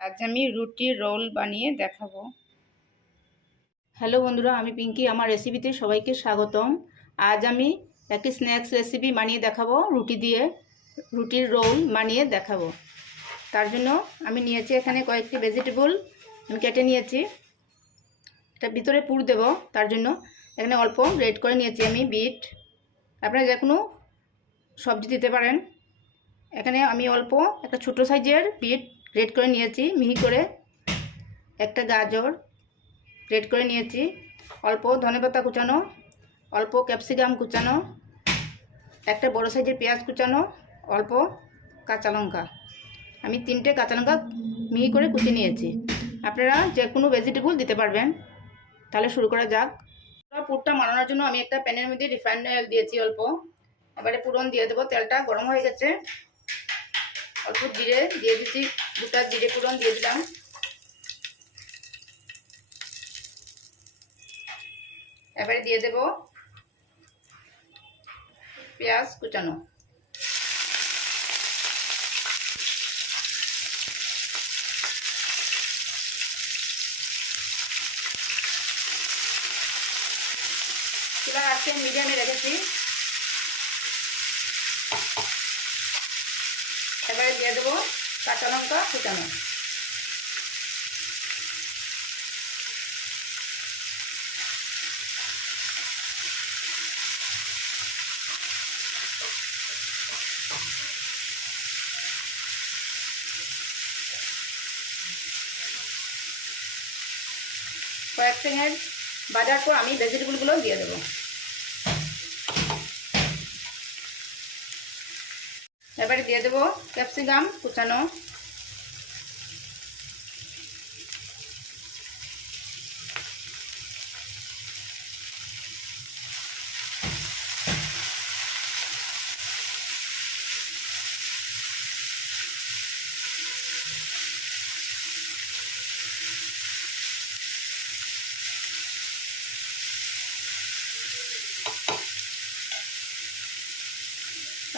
আজ আমি রুটির রোল বানিয়ে দেখাবো। হ্যালো বন্ধুরা, আমি পিঙ্কি, আমার রেসিপিতে সবাইকে স্বাগতম। আজ আমি একটি স্ন্যাক্স রেসিপি বানিয়ে দেখাবো, রুটি দিয়ে রুটির রোল বানিয়ে দেখাবো। তার জন্য আমি নিয়েছি এখানে কয়েকটি ভেজিটেবল, আমি কেটে নিয়েছি। এটা ভিতরে পুর দেব, তার জন্য এখানে অল্প রেড করে নিয়েছি আমি বিট। আপনারা যে কোনো সবজি দিতে পারেন। এখানে আমি অল্প একটা ছোটো সাইজের বিট গ্রেড করে নিয়েছি, মিহি করে। একটা গাজর গ্রেড করে নিয়েছি। অল্প ধনেপাতা কুচানো, অল্প ক্যাপসিকাম কুচানো, একটা বড় সাইজের পেঁয়াজ কুচানো, অল্প কাঁচা লঙ্কা। আমি তিনটে কাঁচা লঙ্কা মিহি করে কুচি নিয়েছি। আপনারা যে কোনো ভেজিটেবল দিতে পারবেন। তাহলে শুরু করা যাক। পুরটা মানানোর জন্য আমি একটা প্যানের মধ্যে রিফাইন্ড অয়েল দিয়েছি অল্প। এবারে পুরন দিয়ে দেবো, তেলটা গরম হয়ে গেছে। অল্প জিরে দিয়ে দিচ্ছি, দুটা জিরে পুরন দিয়ে দিলাম। এবারে দিয়ে দেব পেঁয়াজ কুচানো। আছে মিডিয়ামে রেখেছি এবারে দিয়ে দেবো কাঁচা লঙ্কা ফুটানো কয়েক সেকেন্ড বাজার পর আমি ভেজিটেবলগুলো দিয়ে দেবো এবারে দিয়ে দেবো ক্যাপসিকাম কুচানো।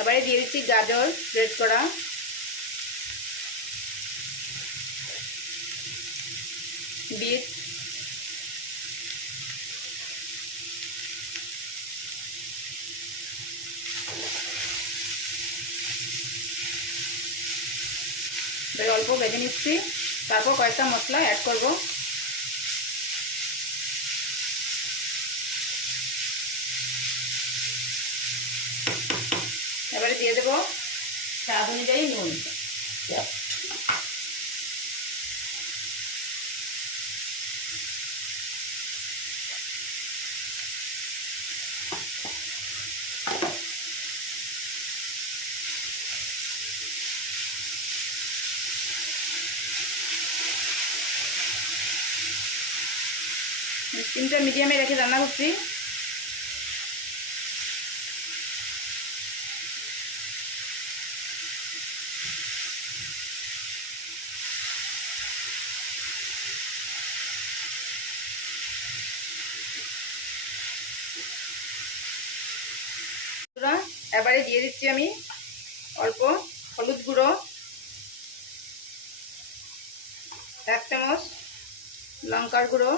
এবারে দিয়ে দিচ্ছি গাজর গ্রেট করা। বিট অল্প ভেজে নিচ্ছি। তারপর কয়েকটা মশলা অ্যাড করব এবারে দিয়ে দেবো স্বাদ অনুযায়ী নুন। স্টিমটা মিডিয়ামে রেখে রান্না করছি এবারে দিয়ে দিচ্ছি আমি অল্প হলুদ গুঁড়ো, এক চামচ লঙ্কার গুঁড়ো,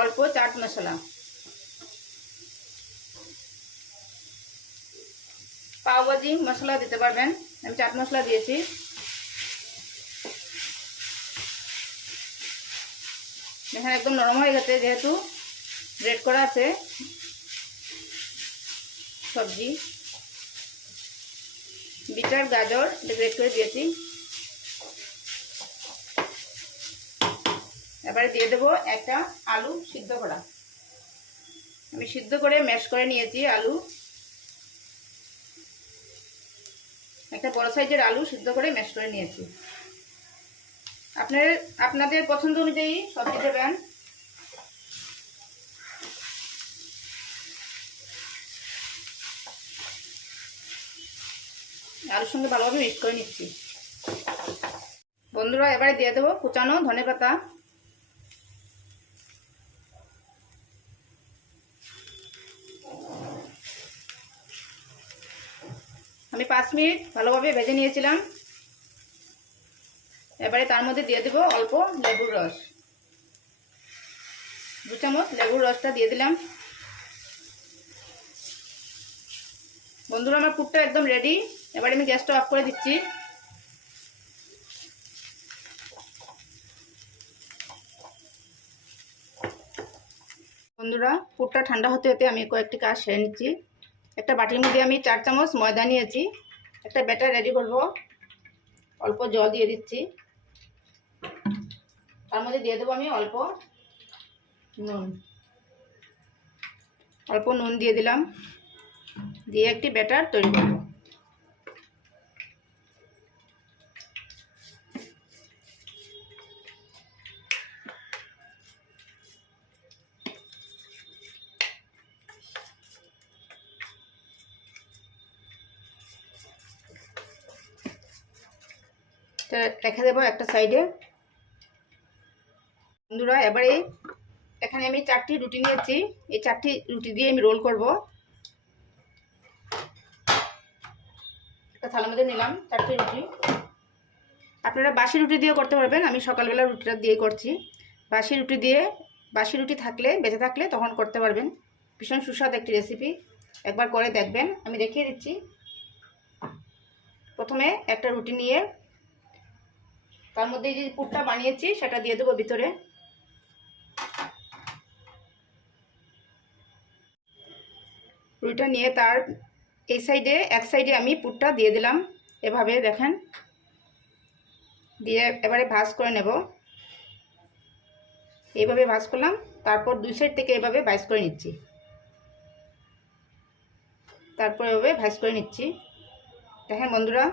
অল্প চাট মশলা পাওভাজি মশলা দিতে পারবেন, আমি চাট মশলা দিয়েছি। এখানে একদম নরম হয়ে গেছে, যেহেতু গ্রেড করা আছে সবজি। বিটার, গাজর গ্রেড করে দিয়েছি। এবারে দিয়ে দেবো একটা আলু সিদ্ধ করা। আমি সিদ্ধ করে ম্যাশ করে নিয়েছি আলু। একটা বড় সাইজের আলু সিদ্ধ করে ম্যাশ করে নিয়েছি। আপনার আপনাদের পছন্দ অনুযায়ী সবজি দেবেন। আলুর সঙ্গে ভালোভাবে মিক্স করে নিচ্ছি। বন্ধুরা, এবারে দিয়ে দেবো কুচানো ধনে পাতা। আমি পাঁচ মিনিট ভালোভাবে ভেজে নিয়েছিলাম। এবারে তার মধ্যে দিয়ে দেবো অল্প লেবুর রস। দু চামচ লেবুর রসটা দিয়ে দিলাম। বন্ধুরা, আমার পুরটা একদম রেডি এবারে আমি গ্যাসটা অফ করে দিচ্ছি। বন্ধুরা, পুরটা ঠান্ডা হতে হতে আমি কয়েকটি কাজ সেরে নিচ্ছি। একটা বাটির মধ্যে আমি চার চামচ ময়দা নিয়েছি। একটা ব্যাটার রেডি করব। অল্প জল দিয়ে দিচ্ছি। তার মধ্যে দিয়ে দেবো আমি অল্প নুন। অল্প নুন দিয়ে দিলাম। দিয়ে একটি ব্যাটার তৈরি করব। রেখে দেবো একটা সাইডে বন্ধুরা, এবারে এখানে আমি চারটি রুটি নিয়েছি। এই চারটি রুটি দিয়ে আমি রোল করব। একটা থালার মধ্যে নিলাম চারটি রুটি। আপনারা বাসি রুটি দিয়ে করতে পারবেন। আমি সকালবেলা রুটিটা দিয়ে করছি। বাসি রুটি দিয়ে, বাসি রুটি থাকলে, বেঁচে থাকলে তখন করতে পারবেন। ভীষণ সুস্বাদ একটি রেসিপি একবার করে দেখবেন। আমি দেখিয়ে দিচ্ছি। প্রথমে একটা রুটি নিয়ে তার মধ্যে যে পুরটা বানিয়েছি, সেটা দিয়ে দেবো ভিতরে। রুটিটা নিয়ে তার এই সাইডে, এক সাইডে আমি পুরটা দিয়ে দিলাম। এভাবে দেখেন। দিয়ে এবারে ভাজ করে নেব। এইভাবে ভাজ করলাম। তারপর দুই সাইড থেকে এভাবে ভাজ করে নিচ্ছি। তারপর এভাবে ভাজ করে নিচ্ছি। দেখেন বন্ধুরা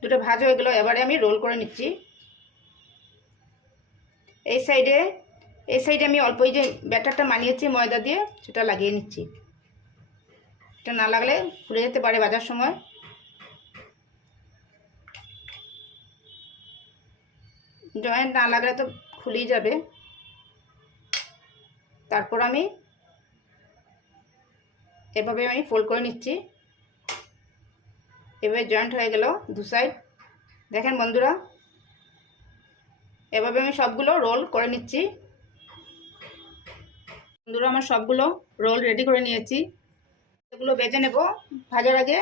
দুটো ভাজ হয়ে গেলো, এবারে আমি রোল করে নিচ্ছি। এই সাইডে এই সাইডে আমি অল্প যে ব্যাটারটা মানিয়েছি, ময়দা দিয়ে, সেটা লাগিয়ে নিচ্ছি। এটা না লাগলে খুলে যেতে পারে বাজার সময়। জয়েন্ট না লাগলে তো খুলেই যাবে। তারপর আমি এভাবে আমি ফোল্ড করে নিচ্ছি। এভাবে জয়েন্ট হয়ে গেল দু সাইড দেখেন বন্ধুরা, এভাবে আমি সবগুলো রোল করে নিচ্ছি। বন্ধুরা, আমার সবগুলো রোল রেডি করে নিয়েছি। এগুলো বেজে নেব, ভাজার আগে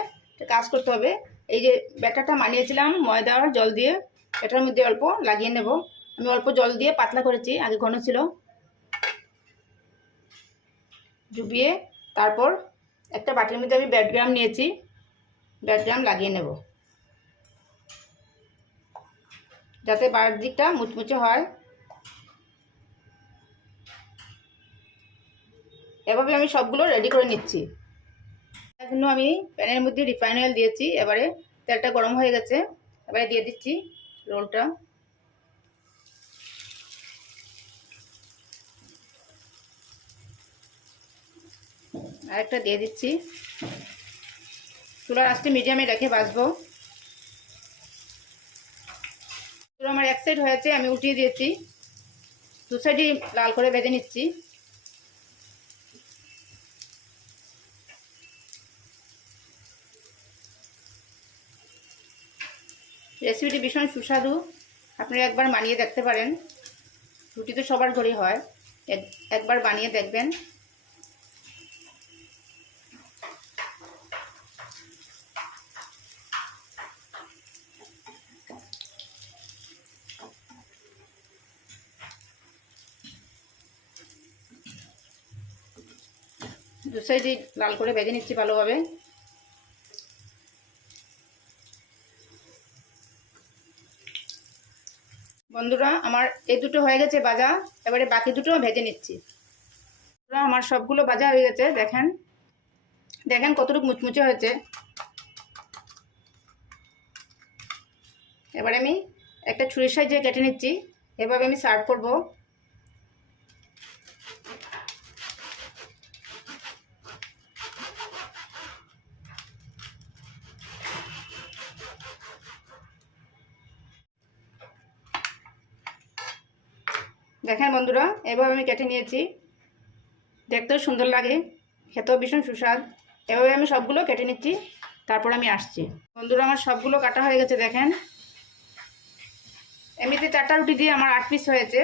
কাজ করতে হবে। এই যে ব্যাটারটা মানিয়েছিলাম, ময়দা জল দিয়ে এটার মধ্যে অল্প লাগিয়ে নেব। আমি অল্প জল দিয়ে পাতলা করেছি, আগে ঘন ছিল। ডুবিয়ে তারপর একটা বাটির মধ্যে আমি ব্যাডগ্রাম নিয়েছি। ব্যাডগ্রাম লাগিয়ে নেব। যাতে বার দিকটা মুচমুচে হয়। এভাবে আমি সবগুলো রেডি করে নিচ্ছি। জন্য আমি প্যানের মধ্যে রিফাইন অয়েল দিয়েছি। এবারে তেলটা গরম হয়ে গেছে। এবারে দিয়ে দিচ্ছি রোলটা। আরেকটা দিয়ে দিচ্ছি। চুলার আঁচটি মিডিয়ামে রেখে বাঁচবো। চুলো আমার এক সাইড হয়েছে, আমি উঠিয়ে দিয়েছি। দু সাইডই লাল করে বেঁধে নিচ্ছি। রেসিপিটি ভীষণ সুস্বাদু। আপনারা একবার বানিয়ে দেখতে পারেন। রুটি তো সবার ঘরেই হয়। একবার বানিয়ে দেখবেন। দু সাইডে লাল করে ভেজে নিচ্ছি ভালোভাবে। বন্ধুরা, আমার এই দুটো হয়ে গেছে বাজা এবারে বাকি দুটো ভেজে নিচ্ছি। আমার সবগুলো বাজা হয়ে গেছে, দেখেন। দেখেন কতটুকু মুচমুচে হয়েছে। এবারে আমি একটা ছুরির সাইজে কেটে নিচ্ছি। এভাবে আমি সার্ভ করব। দেখেন বন্ধুরা, এভাবে আমি কেটে নিয়েছি। দেখতেও সুন্দর লাগে, খেতেও ভীষণ সুস্বাদ। এভাবে আমি সবগুলো কেটে নিচ্ছি, তারপর আমি আসছি। বন্ধুরা, আমার সবগুলো কাটা হয়ে গেছে, দেখেন। এমনিতে চারটা রুটি দিয়ে আমার আট পিস হয়েছে।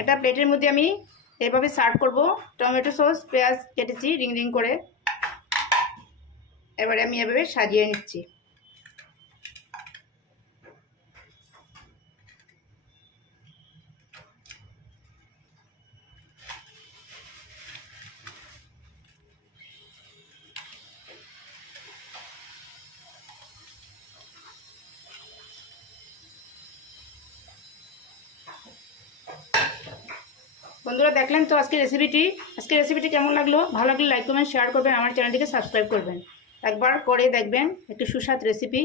এটা প্লেটের মধ্যে আমি এভাবে সার্ভ করব। টমেটো সস, পেঁয়াজ কেটেছি, রিং রিং করে। এবারে আমি এভাবে সাজিয়ে নিচ্ছি। বন্ধুরা দেখলেন তো আজকে রেসিপিটি আজকে রেসিপিটি কেমন লাগল? ভালো লাগলে লাইক কমেন্ট শেয়ার করবেন, আমার চ্যানেলটিকে সাবস্ক্রাইব করবেন। একবার করে দেখবেন একটি সুস্বাদ রেসিপি